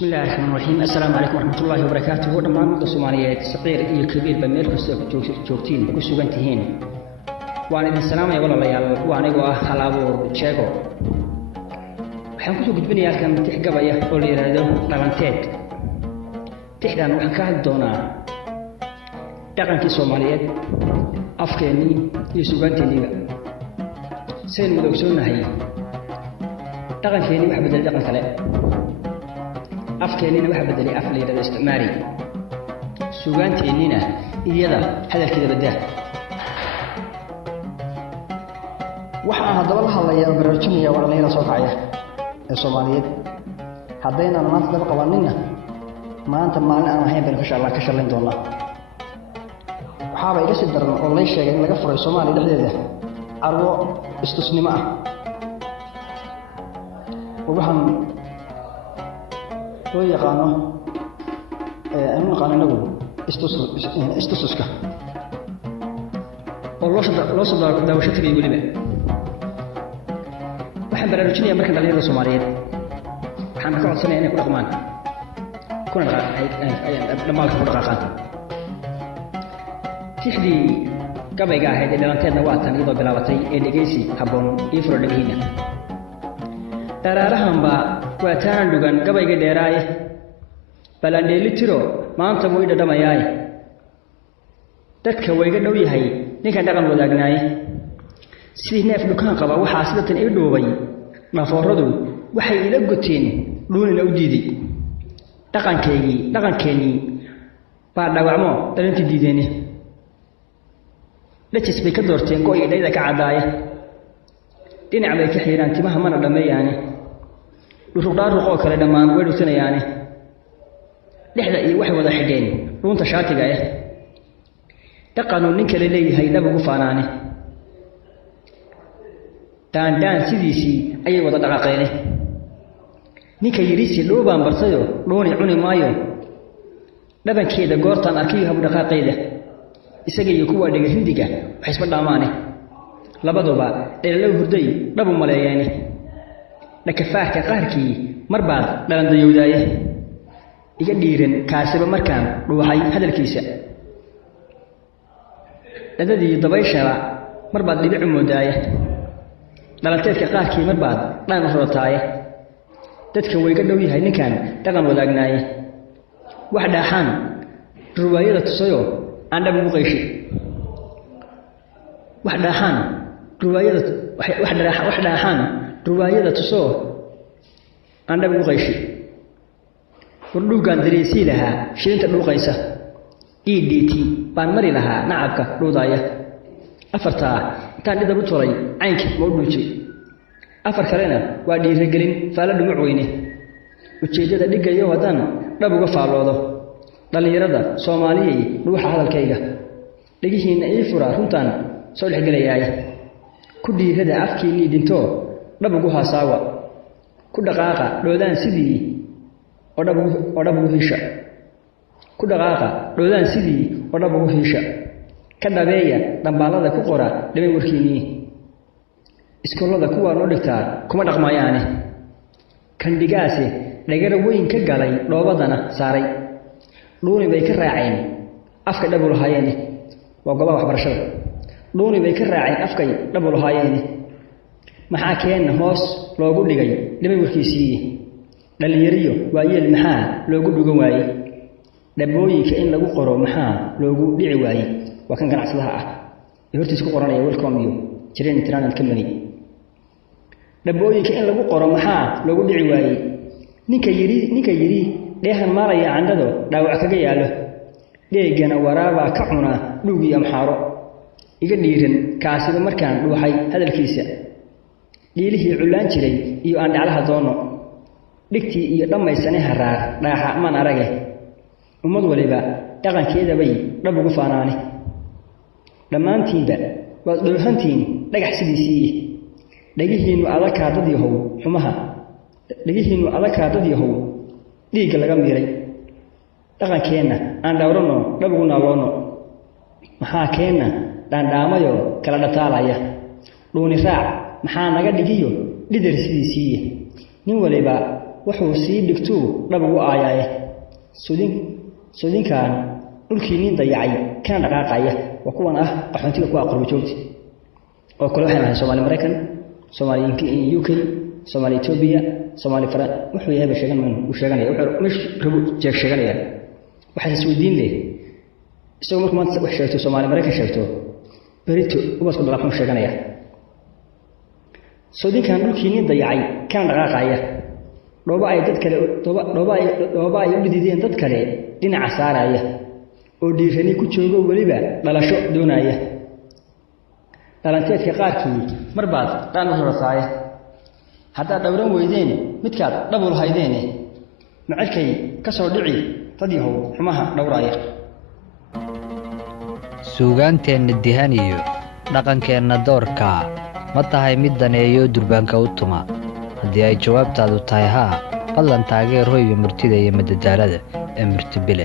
بسم الله الرحمن الرحيم. السلام عليكم ورحمة الله وبركاته. ودمان مدة سوماليات صغير إيه كبير بميل جوجتين كسوغنتهين وأنا السلام يا والله يا وأنا جوا حلابو تشيكو waxaan ku soo gudbinayaa kan tixgabaya oo la yiraahdo dhalanteed tixdan waxaan ka hadli doonaa dhaqankii Soomaaliyeed afkeenii iyo suugaanteeniga seen mid ogsoonahay dhaqankeeni wax bedel dhaqan kale afkeenina wax bedelay af la yiraahdo isticmaari suugaanteenina iyada hadalkeeda badaa waxaan hadaba la hadlayaa baraarujinaya walaalayaal soo kacaya Soomaaliyeed haddayna maanta daba qabanina maanta maalin aan ahayn baan insha Allah ka shaqayn doonaa waxaaba iga sii daran oo la sheegay in laga furay Soomaaliya dhexdeeda arwo istusnimo ah waxaan loo yaqaano aan naqaanagu istususka oo loo soo daawasho tagay waliba waxaan baraarujinayaa markan dhalinyarada Soomaaliyeed waxaan ka codsanayaa inay ku dhaqmaan kuna dhamaalka ku dhaqaaqaan tixdii gabayga ahayd ee dhalanteedna waa tan iyadoo bilaabatay ee dhegeysi habboon iyo furo dhagihiina daraarahanba waa taan dhugan gabayga dheeraaye balandheeli tiro maanta wuu dhadhamayaaye dadka wayga dhow yahay ninkan dhaqan wadaagnaaye sidii neef dhukaan qaba waxaa sida tan ii dhoobay nafooradu waxay ila goteen dhuunina u diiday dhaqankeeni baa dhawacmo dhalintii diideeni dhajis bay ka doorteen go' iyo dhayda ka cadaaye dhinac bay ka xiiraan timaha mana dhammeeyaane dhuruqdhaaruqoo kale dhammaan way dhutinayaane dhexda iyo waxay wada xidheen dhuunta shaatiga ah dhaqanuu nin kale leeyahay dhab ugu faanaane daan sidiisii ayay wada dhaqaaqeen ninka yiriisi dhoobaan bartayo dhooni cuni maayo dhabankeeda goortaan arkiyo hab dhaqaaqeeda isaga iyo kuwa dhiga hindiga wax isba dhaamaane labaduba dheelow hurday dhabu maleeyeen dhakafaarka qaarkii marbaad dhalandayowdaaye iga dhiiran kaasiba markaan dhuuxay hadalkiisa dadadii dabayshaba marbaad dhibic moodaaye dhalanteedka qaarkii marbaad dhaan rotaaye dadka way ka dhow yahay ninkan dhaqan wadaagnaaye wax dhaaxaan ruwaayada tusayo aan dhab ugu qayshi wax dhaaxaan ruwaayada tuso aan dhab ugu qayshi wardhuugaan dareesii lahaa shirinta dhuuqaysa EDT baan mari lahaa nacabka dhuudaaya afartaa intaan dhidab u tolay caynkii ma u dhuujay afar kalena waa dhiirigelin faala dhumuc weyne ujeeddada dhigayo haddaan dhab uga faalloodo dhallinyarada Soomaaliyey dhuuxa hadalkayga dhigihiina ii fura runtaan soo dhexgelayaay ku dhiirada afkiinii dhinto dhab ugu haasaawa ku dhaqaaqa dhoodaan sidii oo dhab ugu hiisha ku dhaqaaqa dhoodaan sidii oo dhab ugu hiisha ka dhabeeya dambaalada ku qora dhimay warkiinii iskoolada kuwa noo dhigtaa kuma dhaqmayaane kandhigaasi dhagara weyn ka galay dhoobadana saaray dhuuni bay ka raaceen afka dhabu lahaayeen waa go'aan waxbarashada dhuuni bay ka raaceen afkay dhabu lahaayeen maxaa keenna hoos loogu dhigay dhimay warkiisii dhalinyariyo waayeel maxaa loogu dhugan waayey dhabooyinka in lagu qoro maxaa loogu dhici waayey waa kan ganacsadaha ah ee hortiis ku qoranaya welcome you jireen internal company dhabooyinka in lagu qoro maxaa loogu dhici waayey ninka yiri dheehan maalaya candado dhaawac kaga yaalo dheegana waraaba ka cuna dhuugi amxaaro iga dhiiran kaasiba markaan dhuuxay hadalkiisa dhiilihii culaan jiray iyo aan dhaclaha doono dhigtii iyo dhammaysane haraar dhaaxa man arage ummad waliba dhaqankeeda bay dhab ugu faanaane dhammaantiinba waad dhoohantiin dhagax sidiisii dhagihiinu adakaa dad yahow xumaha dhagihiinu adakaa dad yahow dhiigga laga miiray dhaqankeenna aan dhowrano dhab ugu naaloono maxaa keenna dhaandhaamayo kala dhataalaya dhuuni raac maxaa naga dhigiyo dhidar sidiisii nin waliba wuxuu sii dhigtuu dhab ugu aayaaye sodinkan dhulkii nin dayacay kana dhaqaaqaya waa kuwan ah qaxoontiga kuwa qurbo joogti oo kale waxaan ahay Soomaali Mareykan Soomaali UK Soomaali Ethiopia Soomaali Faran wuxuu yahay sheeganaya wuxuu meesh rabo sheeganaya waxa isweydiin leh isagoo markuu maanta wax sheegto Soomaali Mareykan sheegto berito ubadku dhaqan sheeganaya sodinkan dhulkii nin dayacay kana dhaqaaqaya dhooba ay u dhidideen dad kale dhinaca saaraya oo dhiirani ku joogo waliba dhalasho doonaya dhalanteedka qaarkii marbaad dhan u horasaaya hadda dhawran weydeen midkaad dhabul haydeen macalkay ka soo dhici tadiihow xumaha dhawraaya suugaanteena dihan iyo dhaqankeena doorka ma tahay mid daneeyo durbaanka u tuma haddii ay jawaabtaadu tahay haa fadlan taageer hoyga murtida iyo madadaalada ee Murtibile